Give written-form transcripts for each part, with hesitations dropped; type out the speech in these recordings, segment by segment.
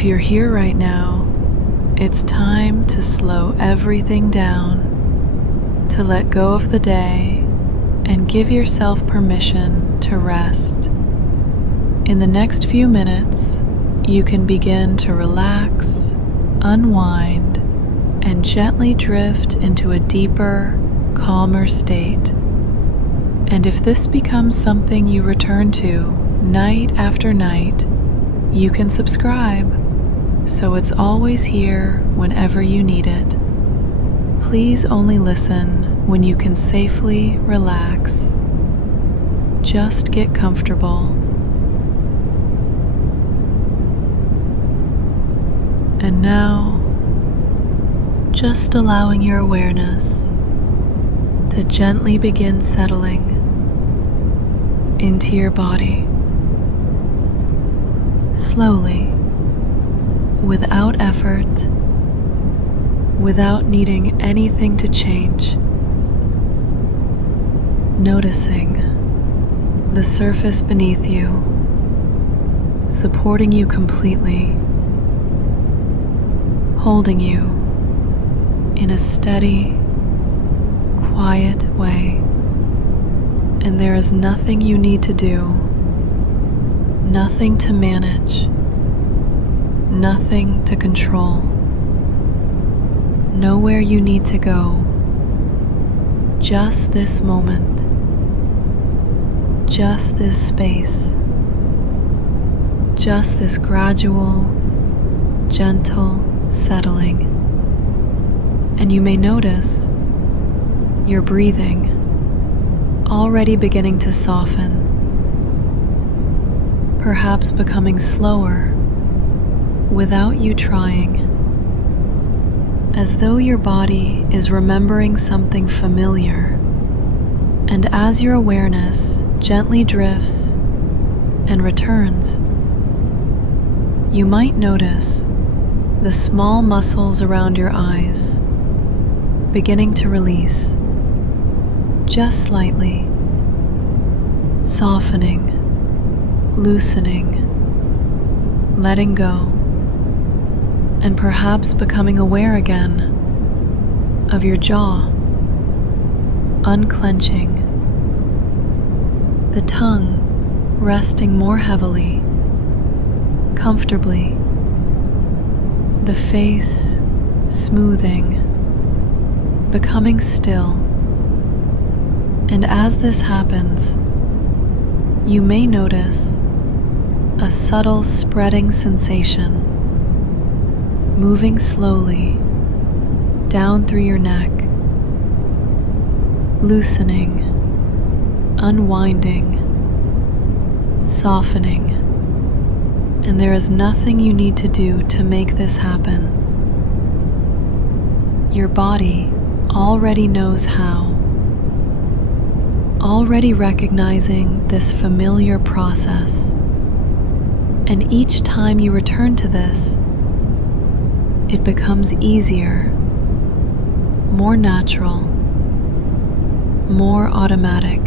If you're here right now, it's time to slow everything down, to let go of the day, and give yourself permission to rest. In the next few minutes, you can begin to relax, unwind, and gently drift into a deeper, calmer state. And if this becomes something you return to night after night, you can subscribe so it's always here whenever you need it. Please only listen when you can safely relax. Just get comfortable. And now, just allowing your awareness to gently begin settling into your body. Slowly, without effort, without needing anything to change. Noticing the surface beneath you, supporting you completely, holding you in a steady, quiet way. And there is nothing you need to do, nothing to manage, nothing to control, nowhere you need to go. Just this moment, just this space, just this gradual, gentle settling. And you may notice your breathing already beginning to soften, perhaps becoming slower without you trying, as though your body is remembering something familiar. And as your awareness gently drifts and returns, you might notice the small muscles around your eyes beginning to release, just slightly, softening, loosening, letting go, and perhaps becoming aware again of your jaw, unclenching, the tongue resting more heavily, comfortably, the face smoothing, becoming still. And as this happens, you may notice a subtle spreading sensation moving slowly down through your neck, loosening, unwinding, softening. And there is nothing you need to do to make this happen. Your body already knows how, already recognizing this familiar process. And each time you return to this, it becomes easier, more natural, more automatic.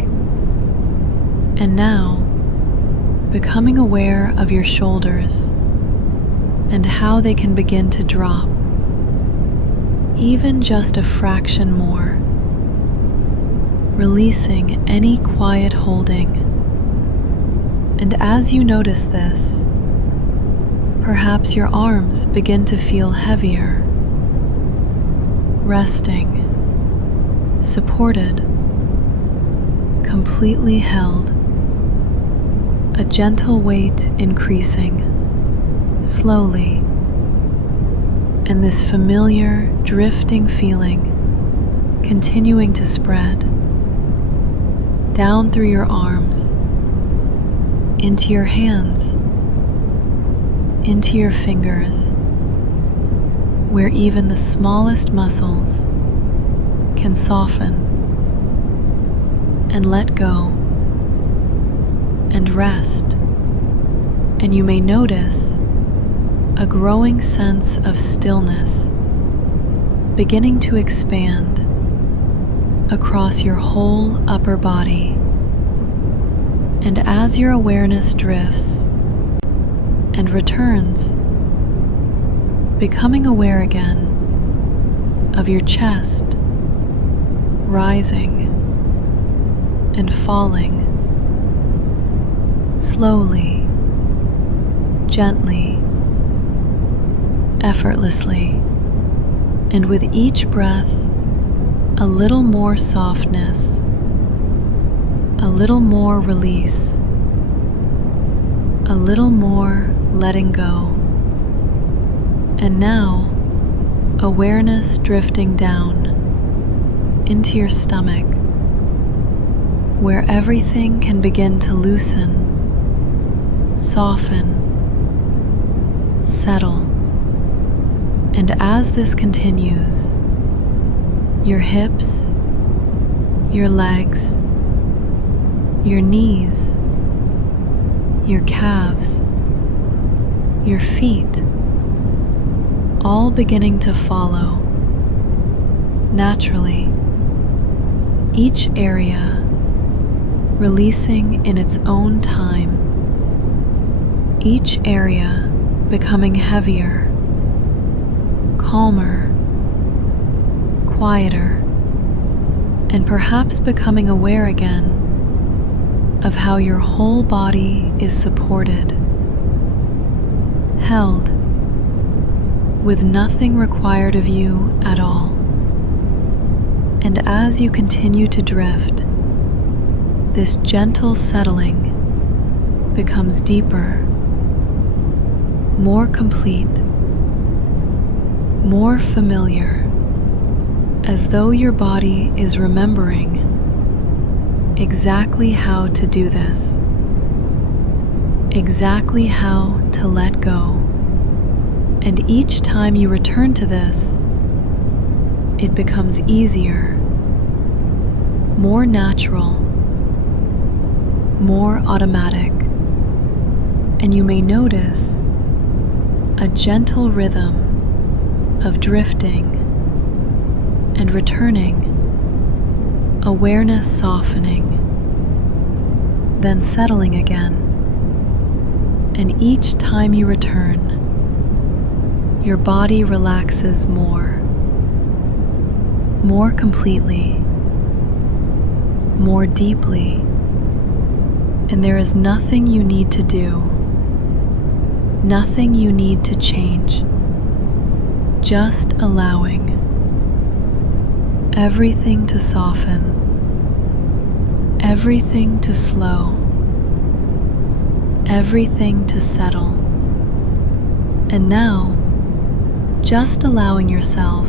And now, becoming aware of your shoulders and how they can begin to drop, even just a fraction more, releasing any quiet holding. And as you notice this, perhaps your arms begin to feel heavier, resting, supported, completely held. A gentle weight increasing, slowly, and this familiar drifting feeling continuing to spread down through your arms, into your hands, into your fingers, where even the smallest muscles can soften and let go and rest. And you may notice a growing sense of stillness beginning to expand across your whole upper body. And as your awareness drifts and returns becoming aware again of your chest rising and falling slowly, gently, effortlessly, and with each breath, a little more softness, a little more release, a little more letting go. And now, awareness drifting down into your stomach, where everything can begin to loosen, soften, settle. And as this continues, your hips, your legs, your knees, your calves, your feet, all beginning to follow naturally, each area releasing in its own time, each area becoming heavier, calmer, quieter, and perhaps becoming aware again of how your whole body is supported, held, with nothing required of you at all. And as you continue to drift, this gentle settling becomes deeper, more complete, more familiar, as though your body is remembering exactly how to do this, exactly how to let go. And each time you return to this, it becomes easier, more natural, more automatic, and you may notice a gentle rhythm of drifting and returning, awareness softening, then settling again. And each time you return, your body relaxes more completely, more deeply, and there is nothing you need to do, nothing you need to change, just allowing everything to soften, everything to slow, everything to settle. And now, just allowing yourself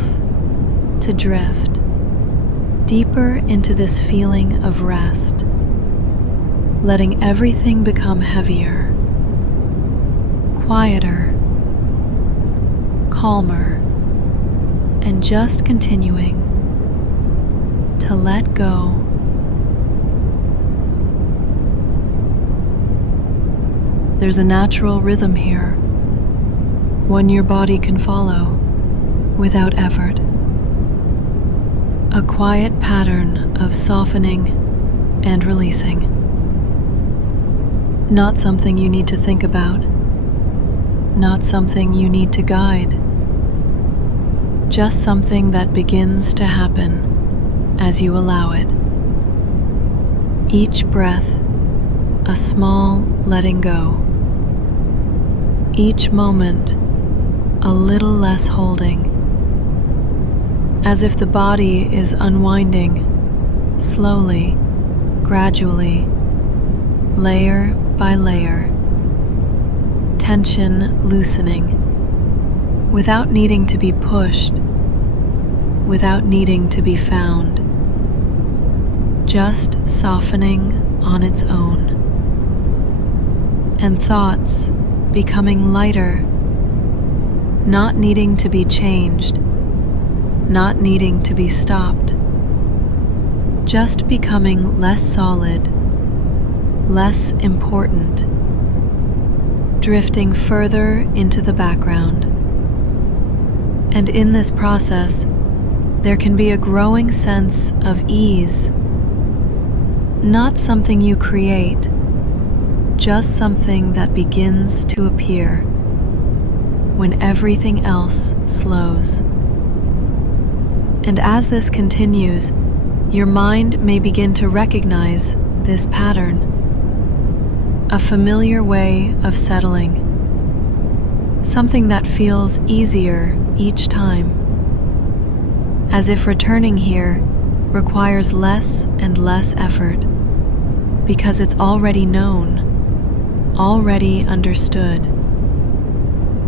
to drift deeper into this feeling of rest, letting everything become heavier, quieter, calmer, and just continuing to let go. There's a natural rhythm here, one your body can follow without effort. A quiet pattern of softening and releasing. Not something you need to think about, not something you need to guide, just something that begins to happen as you allow it. Each breath, a small letting go. Each moment, a little less holding, as if the body is unwinding slowly, gradually, layer by layer, tension loosening, without needing to be pushed, without needing to be found, just softening on its own, and thoughts becoming lighter, not needing to be changed, not needing to be stopped, just becoming less solid, less important, drifting further into the background. And in this process, there can be a growing sense of ease, not something you create, just something that begins to appear. when everything else slows. And as this continues, your mind may begin to recognize this pattern, a familiar way of settling, something that feels easier each time, as if returning here requires less and less effort, because it's already known, already understood.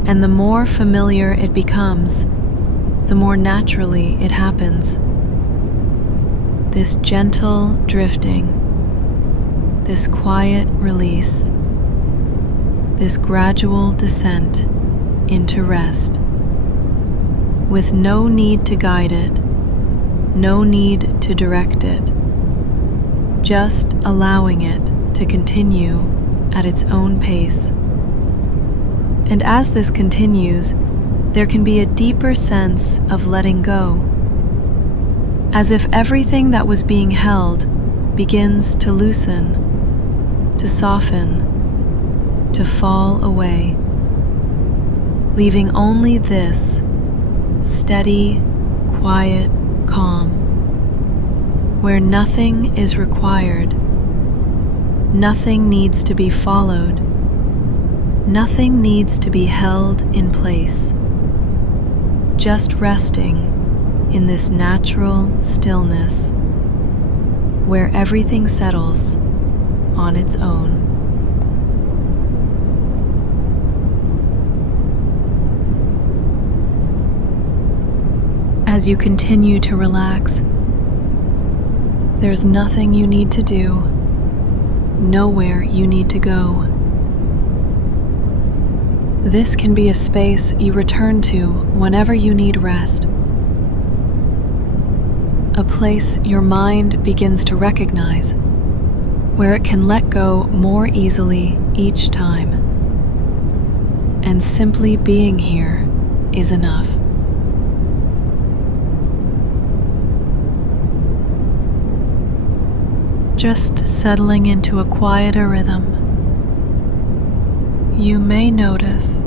And the more familiar it becomes, the more naturally it happens. This gentle drifting, this quiet release, this gradual descent into rest, with no need to guide it, no need to direct it, just allowing it to continue at its own pace. And as this continues, there can be a deeper sense of letting go, as if everything that was being held begins to loosen, to soften, to fall away, leaving only this steady, quiet calm, where nothing is required, nothing needs to be followed, nothing needs to be held in place, just resting in this natural stillness where everything settles on its own. As you continue to relax, there's nothing you need to do, nowhere you need to go. This can be a space you return to whenever you need rest, a place your mind begins to recognize, where it can let go more easily each time. And simply being here is enough. Just settling into a quieter rhythm, you may notice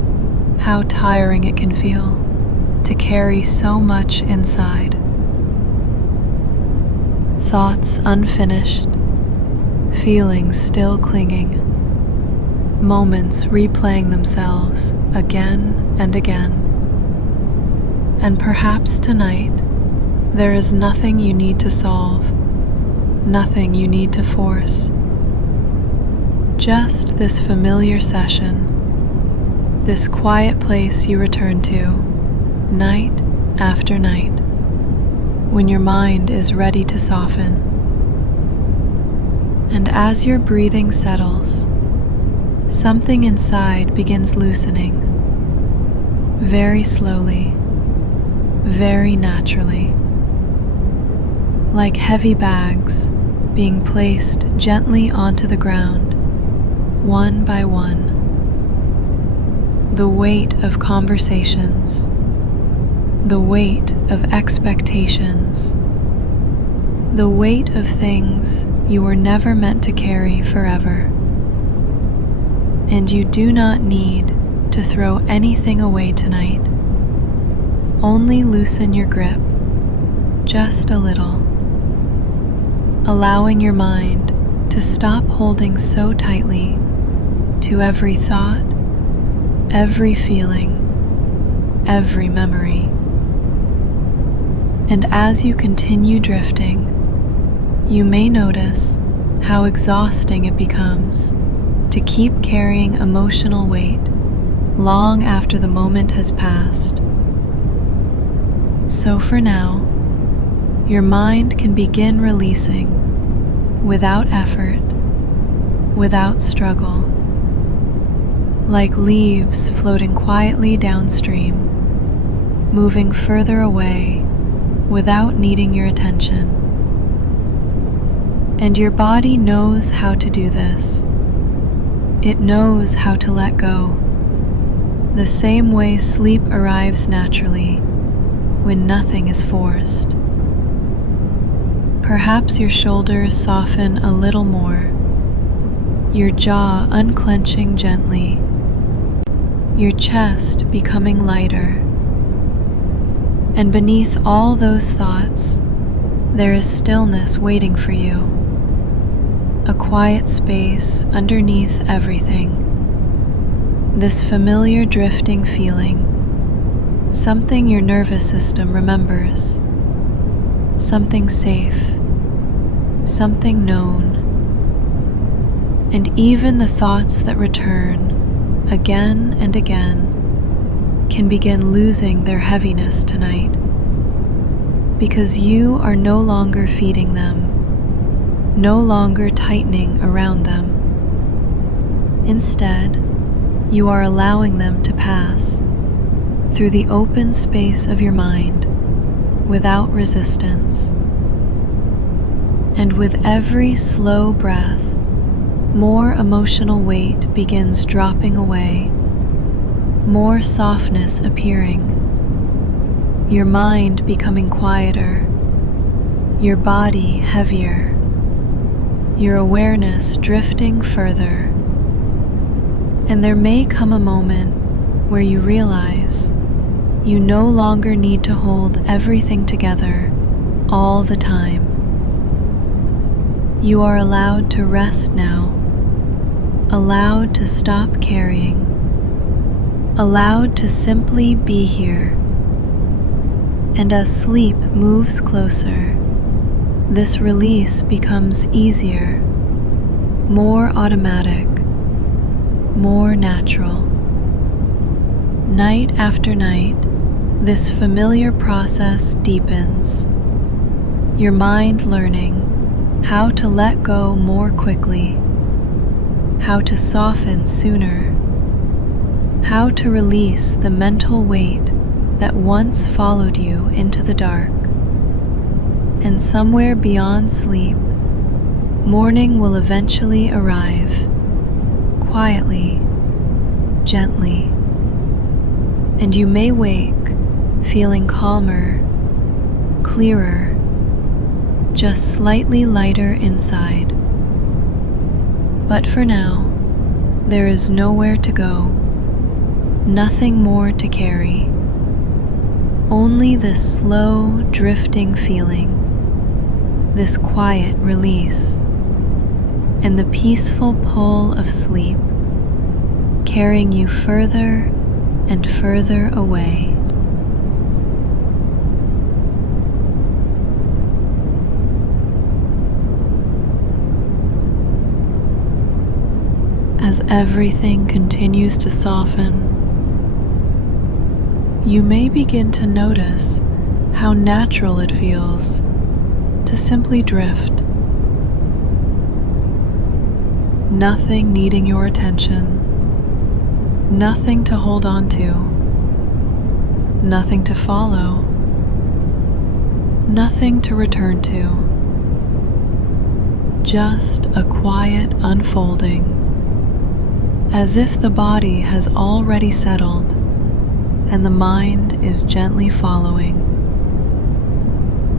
how tiring it can feel to carry so much inside. Thoughts unfinished, feelings still clinging, moments replaying themselves again and again. And perhaps tonight, there is nothing you need to solve, nothing you need to force. Just this familiar session, this quiet place you return to, night after night, when your mind is ready to soften. And as your breathing settles, something inside begins loosening, very slowly, very naturally, like heavy bags being placed gently onto the ground, one by one. The weight of conversations, the weight of expectations, the weight of things you were never meant to carry forever. And you do not need to throw anything away tonight. Only loosen your grip, just a little, allowing your mind to stop holding so tightly to every thought, every feeling, every memory. And as you continue drifting, you may notice how exhausting it becomes to keep carrying emotional weight long after the moment has passed. So for now, your mind can begin releasing without effort, without struggle, like leaves floating quietly downstream, moving further away without needing your attention. And your body knows how to do this. It knows how to let go, the same way sleep arrives naturally when nothing is forced. Perhaps your shoulders soften a little more, your jaw unclenching gently, your chest becoming lighter. And beneath all those thoughts, there is stillness waiting for you, a quiet space underneath everything. This familiar drifting feeling, something your nervous system remembers, something safe, something known. And even the thoughts that return again and again can begin losing their heaviness tonight, because you are no longer feeding them, no longer tightening around them. Instead, you are allowing them to pass through the open space of your mind without resistance. And with every slow breath, more emotional weight begins dropping away, more softness appearing, your mind becoming quieter, your body heavier, your awareness drifting further. And there may come a moment where you realize you no longer need to hold everything together all the time. You are allowed to rest now, allowed to stop carrying, allowed to simply be here. And as sleep moves closer, this release becomes easier, more automatic, more natural. Night after night, this familiar process deepens, your mind learning how to let go more quickly, how to soften sooner, how to release the mental weight that once followed you into the dark. And somewhere beyond sleep, morning will eventually arrive, quietly, gently, and you may wake feeling calmer, clearer, just slightly lighter inside. But for now, there is nowhere to go, nothing more to carry, only this slow drifting feeling, this quiet release, and the peaceful pull of sleep, carrying you further and further away. As everything continues to soften, you may begin to notice how natural it feels to simply drift. Nothing needing your attention, nothing to hold on to, nothing to follow, nothing to return to. Just a quiet unfolding, as if the body has already settled and the mind is gently following.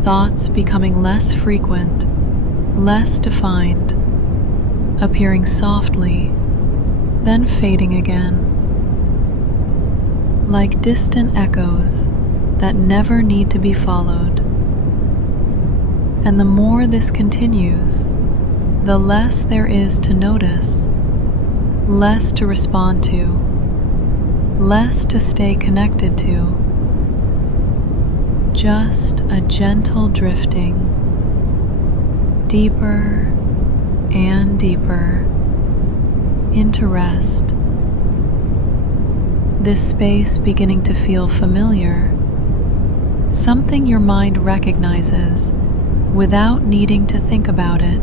Thoughts becoming less frequent, less defined, appearing softly, then fading again, like distant echoes that never need to be followed. And the more this continues, the less there is to notice, less to respond to, less to stay connected to. Just a gentle drifting, deeper and deeper into rest. This space beginning to feel familiar, something your mind recognizes without needing to think about it.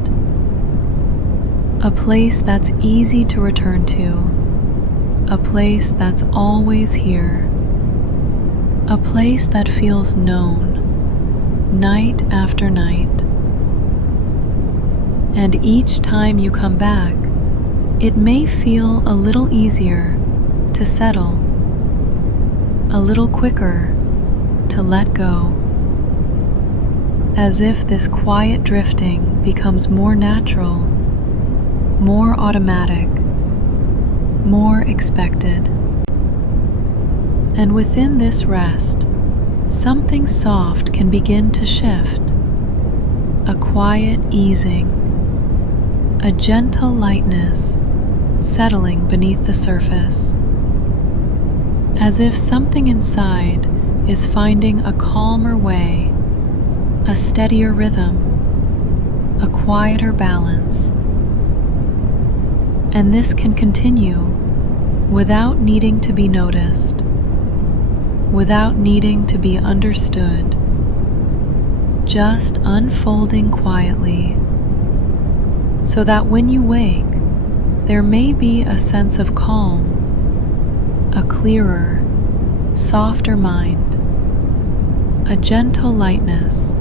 A place that's easy to return to, a place that's always here, a place that feels known, night after night. And each time you come back, it may feel a little easier to settle, a little quicker to let go, as if this quiet drifting becomes more natural, more automatic, more expected. And within this rest, something soft can begin to shift. A quiet easing, a gentle lightness settling beneath the surface, as if something inside is finding a calmer way, a steadier rhythm, a quieter balance. And this can continue without needing to be noticed, without needing to be understood, just unfolding quietly, so that when you wake, there may be a sense of calm, a clearer, softer mind, a gentle lightness,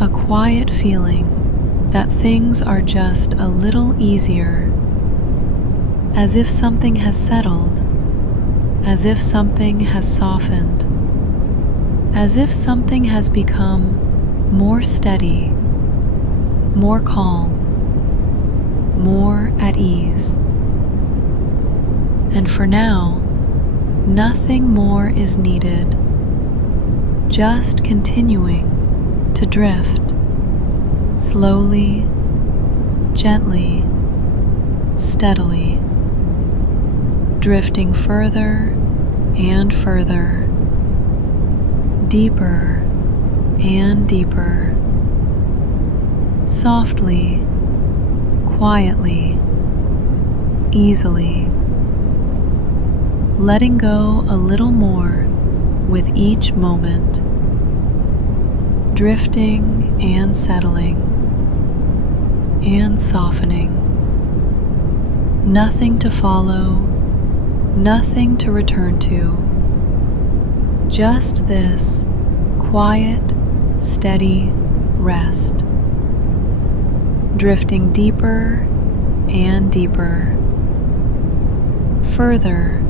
a quiet feeling that things are just a little easier, as if something has settled, as if something has softened, as if something has become more steady, more calm, more at ease. And for now, nothing more is needed, just continuing to drift, slowly, gently, steadily, drifting further and further, deeper and deeper, softly, quietly, easily, letting go a little more with each moment, drifting and settling and softening. Nothing to follow, nothing to return to. Just this quiet, steady rest, drifting deeper and deeper, further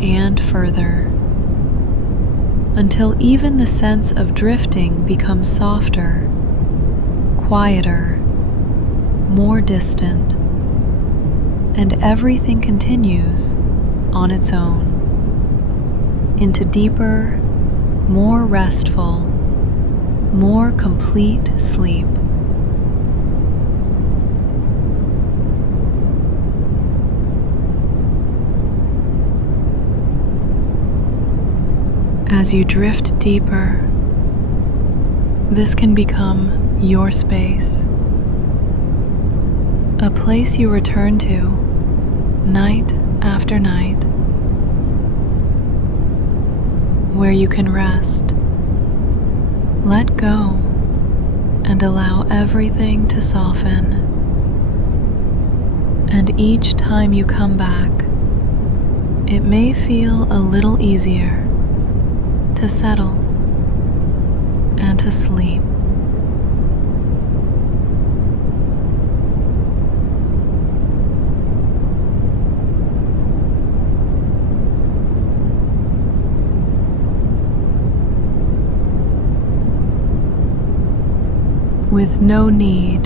and further, until even the sense of drifting becomes softer, quieter, more distant, and everything continues on its own, into deeper, more restful, more complete sleep. As you drift deeper, this can become your space, a place you return to night after night, where you can rest, let go, and allow everything to soften. And each time you come back, it may feel a little easier to settle and to sleep. With no need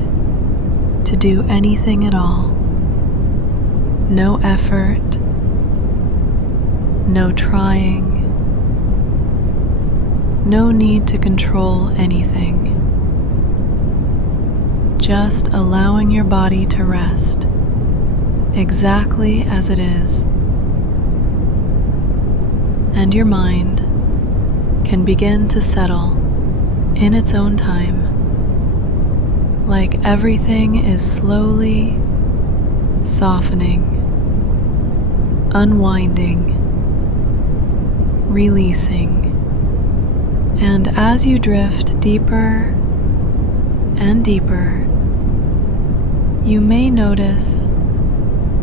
to do anything at all, no effort, no trying, no need to control anything, just allowing your body to rest exactly as it is, and your mind can begin to settle in its own time, like everything is slowly softening, unwinding, releasing. And as you drift deeper and deeper, you may notice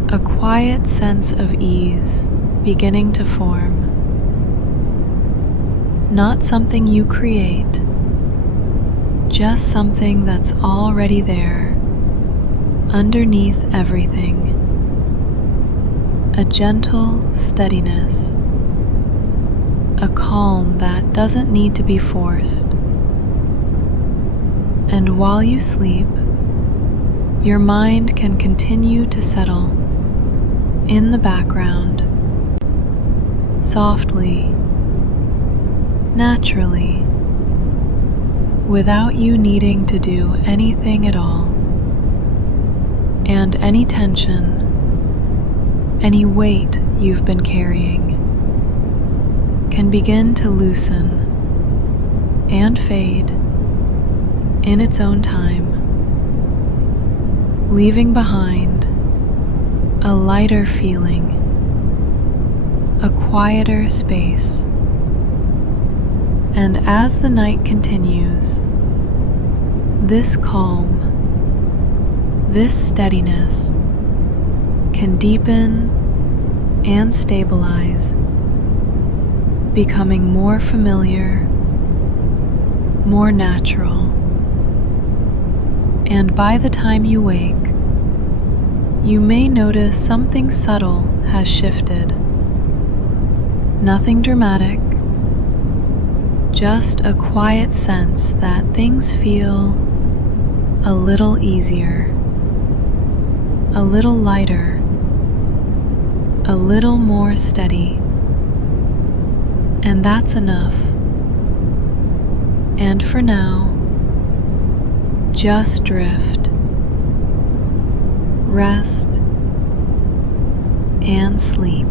a quiet sense of ease beginning to form. Not something you create, just something that's already there, underneath everything. A gentle steadiness, a calm that doesn't need to be forced. And while you sleep, your mind can continue to settle in the background, softly, naturally, without you needing to do anything at all. And any tension, any weight you've been carrying, can begin to loosen and fade in its own time, leaving behind a lighter feeling, a quieter space. And as the night continues, this calm, this steadiness can deepen and stabilize, becoming more familiar, more natural. And by the time you wake, you may notice something subtle has shifted. Nothing dramatic, just a quiet sense that things feel a little easier, a little lighter, a little more steady. And that's enough. And for now, just drift, rest, and sleep.